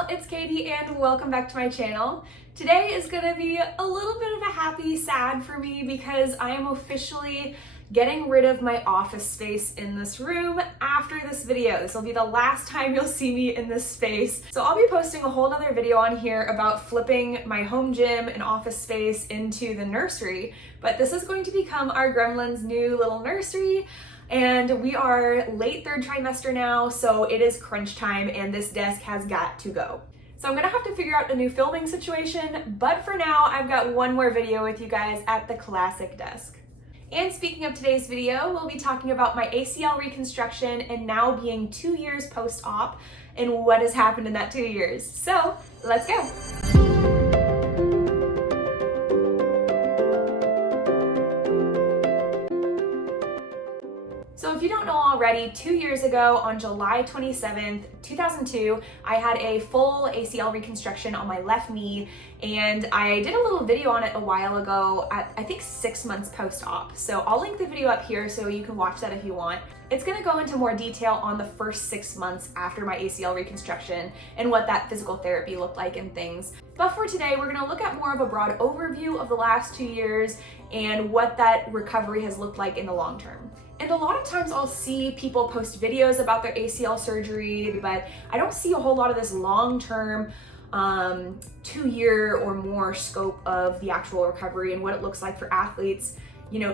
all, it's Katie and welcome back to my channel. Today is gonna be a little bit of a happy sad for me because I am officially getting rid of my office space in this room after this video. This will be the last time you'll see me in this space. So I'll be posting a whole other video on here about flipping my home gym and office space into the nursery, but this is going to become our gremlin's new little nursery. And we are late third trimester now, so it is crunch time and this desk has got to go. So I'm gonna have to figure out a new filming situation, but for now, I've got one more video with you guys at the classic desk. And speaking of today's video, we'll be talking about my ACL reconstruction and now being 2 years post-op and what has happened in that 2 years. So let's go. So if you don't know already, 2 years ago on July 27th, 2002, I had a full ACL reconstruction on my left knee, and I did a little video on it a while ago at I think 6 months post-op. So I'll link the video up here so you can watch that if you want. It's gonna go into more detail on the first 6 months after my ACL reconstruction and what that physical therapy looked like and things. But for today, we're gonna look at more of a broad overview of the last 2 years and what that recovery has looked like in the long term. And a lot of times I'll see people post videos about their ACL surgery, but I don't see a whole lot of this long-term 2-year or more scope of the actual recovery and what it looks like for athletes,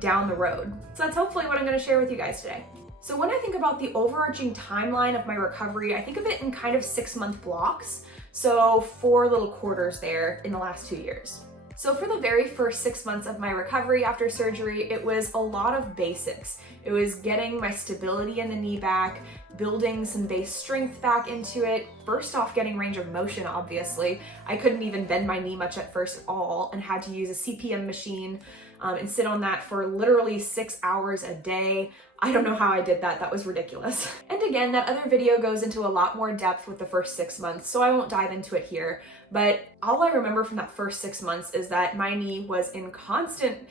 down the road. So that's hopefully what I'm gonna share with you guys today. So when I think about the overarching timeline of my recovery, I think of it in kind of 6-month blocks. So 4 little quarters there in the last 2 years. So for the very first 6 months of my recovery after surgery, it was a lot of basics. It was getting my stability in the knee back, building some base strength back into it. First off, getting range of motion, obviously. I couldn't even bend my knee much at first at all and had to use a CPM machine and sit on that for literally 6 hours a day. I don't know how I did that. That was ridiculous. And again, that other video goes into a lot more depth with the first 6 months, so I won't dive into it here. But all I remember from that first 6 months is that my knee was in constant,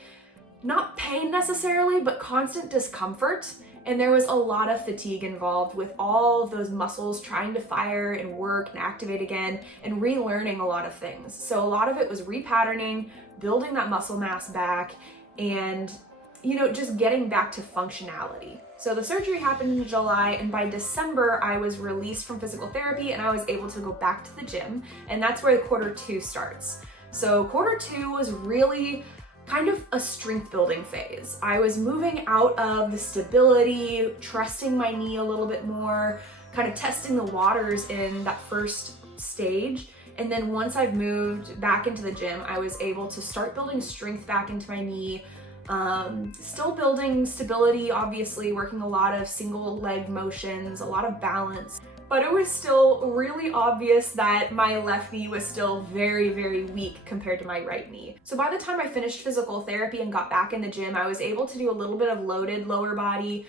not pain necessarily, but constant discomfort. And there was a lot of fatigue involved with all of those muscles trying to fire and work and activate again and relearning a lot of things. So a lot of it was repatterning, building that muscle mass back, and just getting back to functionality. So the surgery happened in July, and by December, I was released from physical therapy and I was able to go back to the gym, and that's where quarter 2 starts. So quarter 2 was really kind of a strength building phase. I was moving out of the stability, trusting my knee a little bit more, kind of testing the waters in that first stage. And then once I've moved back into the gym, I was able to start building strength back into my knee, still building stability, obviously working a lot of single leg motions, a lot of balance, but it was still really obvious that my left knee was still very, very weak compared to my right knee. So by the time I finished physical therapy and got back in the gym, I was able to do a little bit of loaded lower body,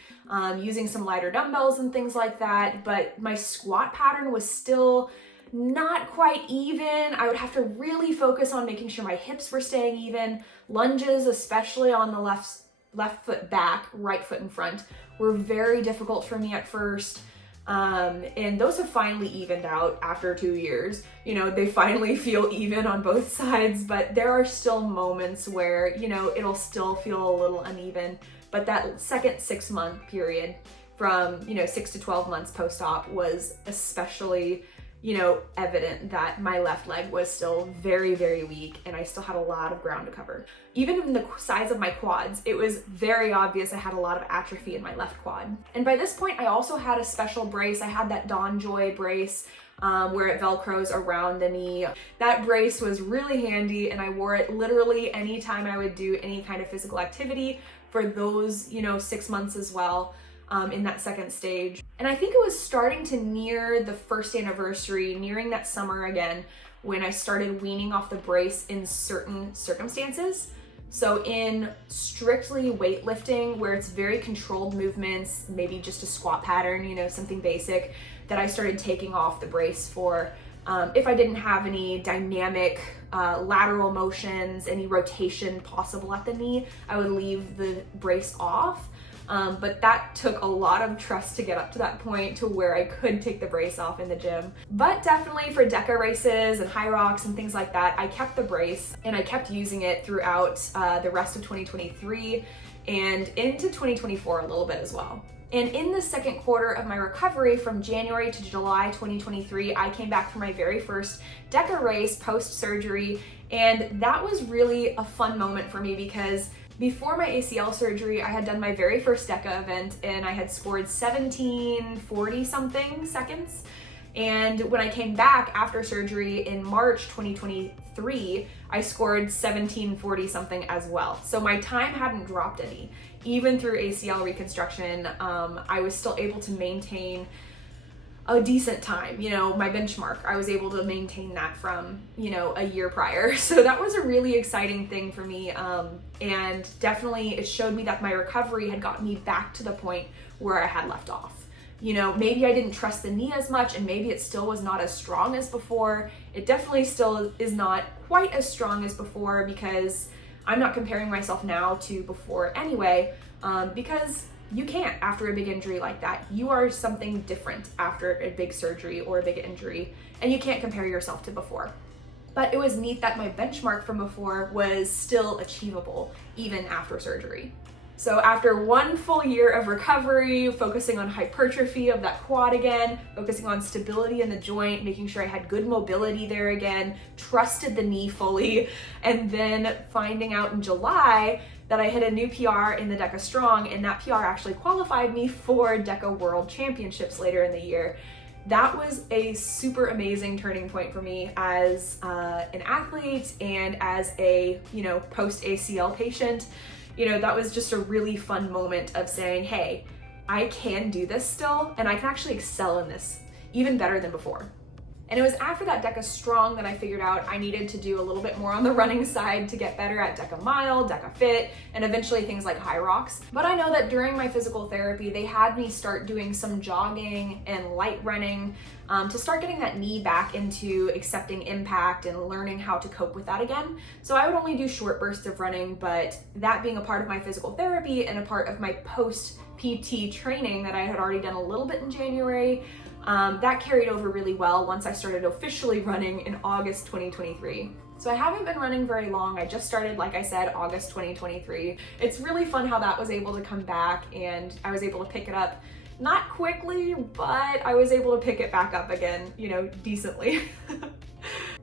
using some lighter dumbbells and things like that, but my squat pattern was still not quite even. I would have to really focus on making sure my hips were staying even. Lunges, especially on the left foot back, right foot in front, were very difficult for me at first. And those have finally evened out after 2 years. They finally feel even on both sides, but there are still moments where, it'll still feel a little uneven. But that second 6-month period from, 6 to 12 months post-op was especially evident that my left leg was still very, very weak and I still had a lot of ground to cover. Even in the size of my quads, it was very obvious I had a lot of atrophy in my left quad. And by this point, I also had a special brace. I had that DonJoy brace where it Velcros around the knee. That brace was really handy and I wore it literally anytime I would do any kind of physical activity for those, 6 months as well. In that second stage. And I think it was starting to near the first anniversary, nearing that summer again, when I started weaning off the brace in certain circumstances. So in strictly weightlifting, where it's very controlled movements, maybe just a squat pattern, something basic, that I started taking off the brace for. If I didn't have any dynamic lateral motions, any rotation possible at the knee, I would leave the brace off. but that took a lot of trust to get up to that point to where I could take the brace off in the gym. But definitely for DECA races and high rocks and things like that, I kept the brace and I kept using it throughout the rest of 2023 and into 2024 a little bit as well. And in the second quarter of my recovery from January to July 2023, I came back for my very first DECA race post-surgery, and that was really a fun moment for me because before my ACL surgery, I had done my very first DECA event and I had scored 1740 something seconds. And when I came back after surgery in March 2023, I scored 1740 something as well. So my time hadn't dropped any. Even through ACL reconstruction, I was still able to maintain a decent time. You know, my benchmark, I was able to maintain that from, you know, a year prior. So that was a really exciting thing for me. And definitely it showed me that my recovery had gotten me back to the point where I had left off. You know, maybe I didn't trust the knee as much and maybe it still was not as strong as before. It definitely still is not quite as strong as before because I'm not comparing myself now to before anyway, because you can't after a big injury like that. You are something different after a big surgery or a big injury, and you can't compare yourself to before. But it was neat that my benchmark from before was still achievable even after surgery. So after one full year of recovery, focusing on hypertrophy of that quad again, focusing on stability in the joint, making sure I had good mobility there again, trusted the knee fully, and then finding out in July that I hit a new PR in the DECA Strong, and that PR actually qualified me for DECA World Championships later in the year. That was a super amazing turning point for me as an athlete and as a, you know, post-ACL patient. You know, that was just a really fun moment of saying, hey, I can do this still, and I can actually excel in this even better than before. And it was after that DECA Strong that I figured out I needed to do a little bit more on the running side to get better at DECA Mile, DECA Fit, and eventually things like high rocks. But I know that during my physical therapy, they had me start doing some jogging and light running to start getting that knee back into accepting impact and learning how to cope with that again. So I would only do short bursts of running, but that being a part of my physical therapy and a part of my post-PT training that I had already done a little bit in January, that carried over really well once I started officially running in August 2023. So I haven't been running very long. I just started, like I said, August 2023. It's really fun how that was able to come back and I was able to pick it up, not quickly, but I was able to pick it back up again, you know, decently.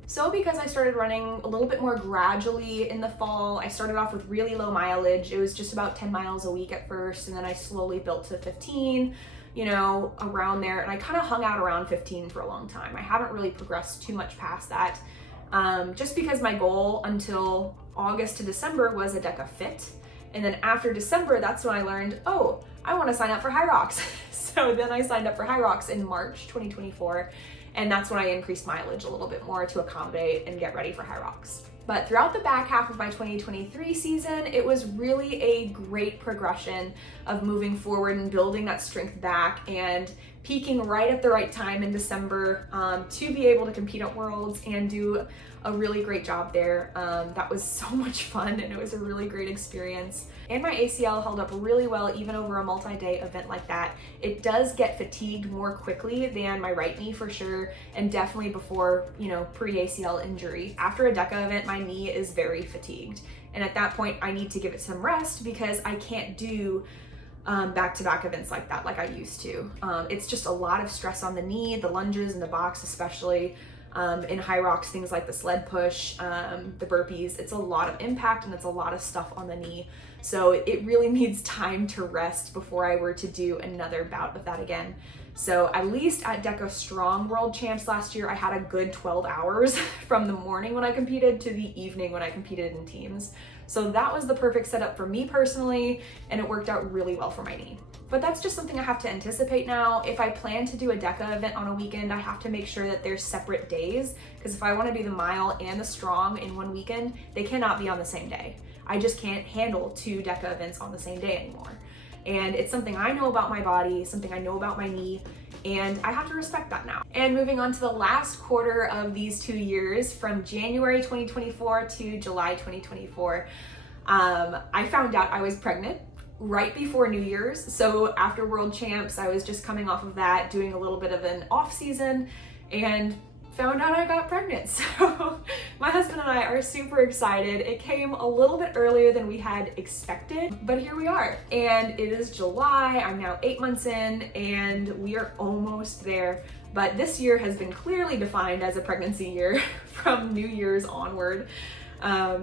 So because I started running a little bit more gradually in the fall, I started off with really low mileage. It was just about 10 miles a week at first, and then I slowly built to 15, you know, around there. And I kind of hung out around 15 for a long time. I haven't really progressed too much past that, just because my goal until August to December was a DECA Fit. And then after December, that's when I learned, oh, I want to sign up for high rocks. So then I signed up for high rocks in March 2024. And that's when I increased mileage a little bit more to accommodate and get ready for high rocks. But throughout the back half of my 2023 season, it was really a great progression of moving forward and building that strength back and peaking right at the right time in December to be able to compete at Worlds and do a really great job there. That was so much fun and it was a really great experience. And my ACL held up really well even over a multi-day event like that. It does get fatigued more quickly than my right knee for sure, and definitely before, you know, pre-ACL injury. After a DECA event, my knee is very fatigued. And at that point, I need to give it some rest because I can't do back-to-back events like that like I used to. It's just a lot of stress on the knee, the lunges and the box especially. In high rocks, things like the sled push, the burpees, it's a lot of impact and it's a lot of stuff on the knee. So it really needs time to rest before I were to do another bout of that again. So at least at DECA Strong World Champs last year, I had a good 12 hours from the morning when I competed to the evening when I competed in teams. So that was the perfect setup for me personally, and it worked out really well for my knee. But that's just something I have to anticipate now. If I plan to do a DECA event on a weekend, I have to make sure that there's separate days, because if I want to do the mile and the strong in one weekend, they cannot be on the same day. I just can't handle 2 DECA events on the same day anymore. And it's something I know about my body, something I know about my knee, and I have to respect that now. And moving on to the last quarter of these 2 years, from January 2024 to July 2024, I found out I was pregnant. right before New Year's. So after World Champs, I was just coming off of that, doing a little bit of an off season, and found out I got pregnant. So my husband and I are super excited. It came a little bit earlier than we had expected, but here we are. And it is July, I'm now 8 months in, and we are almost there. But this year has been clearly defined as a pregnancy year from New Year's onward.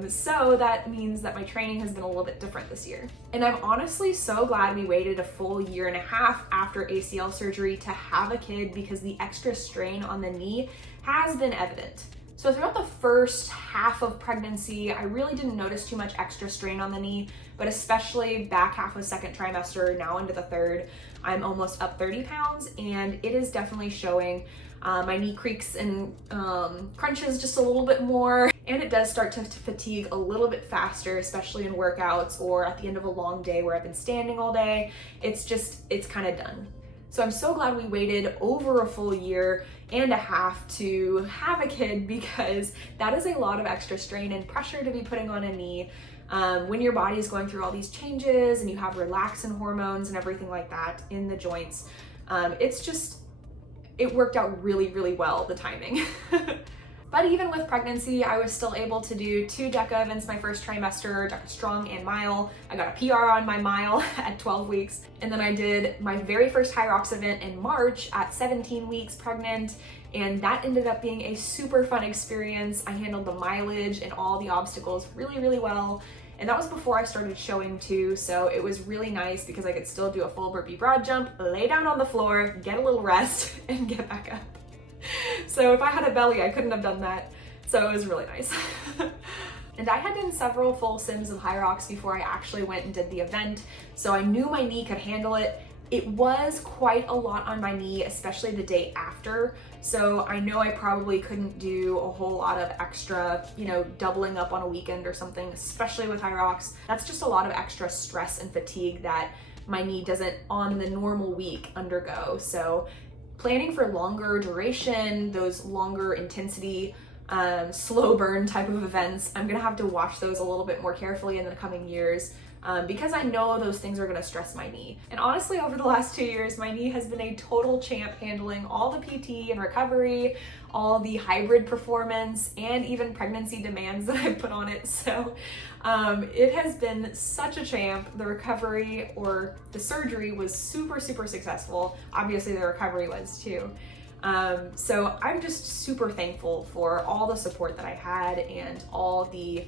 So that means that my training has been a little bit different this year. And I'm honestly so glad we waited a full year and a half after ACL surgery to have a kid, because the extra strain on the knee has been evident. So throughout the first half of pregnancy, I really didn't notice too much extra strain on the knee, but especially back half of second trimester, now into the third, I'm almost up 30 pounds, and it is definitely showing. My knee creaks and crunches just a little bit more, and it does start to fatigue a little bit faster, especially in workouts or at the end of a long day where I've been standing all day. It's kind of done. So I'm so glad we waited over a full year and a half to have a kid, because that is a lot of extra strain and pressure to be putting on a knee when your body is going through all these changes and you have relaxin hormones and everything like that in the joints. It worked out really, really well, the timing. But even with pregnancy, I was still able to do 2 DECA events my first trimester, DECA Strong and Mile. I got a PR on my Mile at 12 weeks. And then I did my very first High Rocks event in March at 17 weeks pregnant. And that ended up being a super fun experience. I handled the mileage and all the obstacles really, really well. And that was before I started showing too, so it was really nice because I could still do a full burpee broad jump, lay down on the floor, get a little rest, and get back up. So if I had a belly, I couldn't have done that. So it was really nice. And I had done several full sims of High Rocks before I actually went and did the event, so I knew my knee could handle it. It was quite a lot on my knee, especially the day after. So I know I probably couldn't do a whole lot of extra, doubling up on a weekend or something, especially with High Rocks. That's just a lot of extra stress and fatigue that my knee doesn't on the normal week undergo. So planning for longer duration, those longer intensity, slow burn type of events, I'm gonna have to watch those a little bit more carefully in the coming years. Because I know those things are gonna stress my knee. And honestly, over the last 2 years, my knee has been a total champ, handling all the PT and recovery, all the hybrid performance, and even pregnancy demands that I put on it. So it has been such a champ. The recovery, or the surgery, was super, super successful. Obviously the recovery was too. So I'm just super thankful for all the support that I had and all the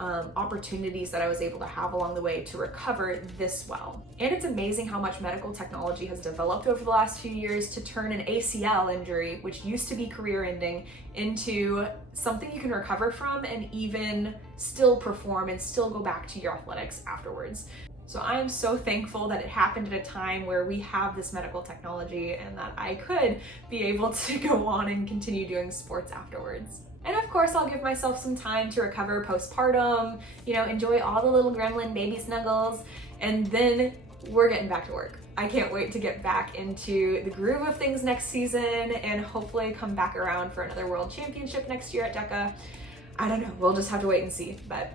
opportunities that I was able to have along the way to recover this well. And it's amazing how much medical technology has developed over the last few years to turn an ACL injury, which used to be career ending, into something you can recover from and even still perform and still go back to your athletics afterwards. So I'm so thankful that it happened at a time where we have this medical technology and that I could be able to go on and continue doing sports afterwards. And of course, I'll give myself some time to recover postpartum, enjoy all the little gremlin baby snuggles, and then we're getting back to work. I can't wait to get back into the groove of things next season and hopefully come back around for another world championship next year at DECA. I don't know, we'll just have to wait and see, but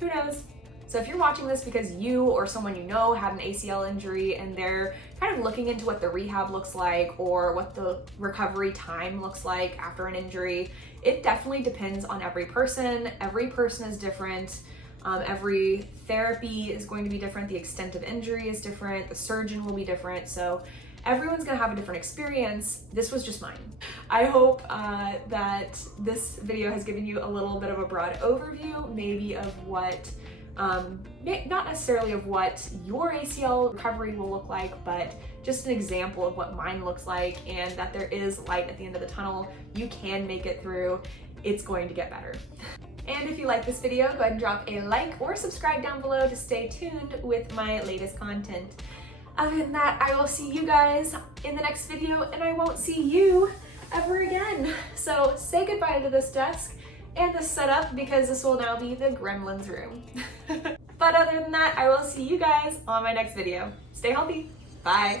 who knows? So if you're watching this because you or someone you know had an ACL injury and they're kind of looking into what the rehab looks like or what the recovery time looks like after an injury, it definitely depends on every person. Every person is different. Every therapy is going to be different. The extent of injury is different. The surgeon will be different. So everyone's gonna have a different experience. This was just mine. I hope that this video has given you a little bit of a broad overview, maybe of what not necessarily of what your ACL recovery will look like, but just an example of what mine looks like, and that there is light at the end of the tunnel. You can make it through. It's going to get better. And if you like this video, go ahead and drop a like or subscribe down below to stay tuned with my latest content. Other than that, I will see you guys in the next video, and I won't see you ever again. So say goodbye to this desk and this setup, because this will now be the gremlins room. But other than that, I will see you guys on my next video. Stay healthy. Bye.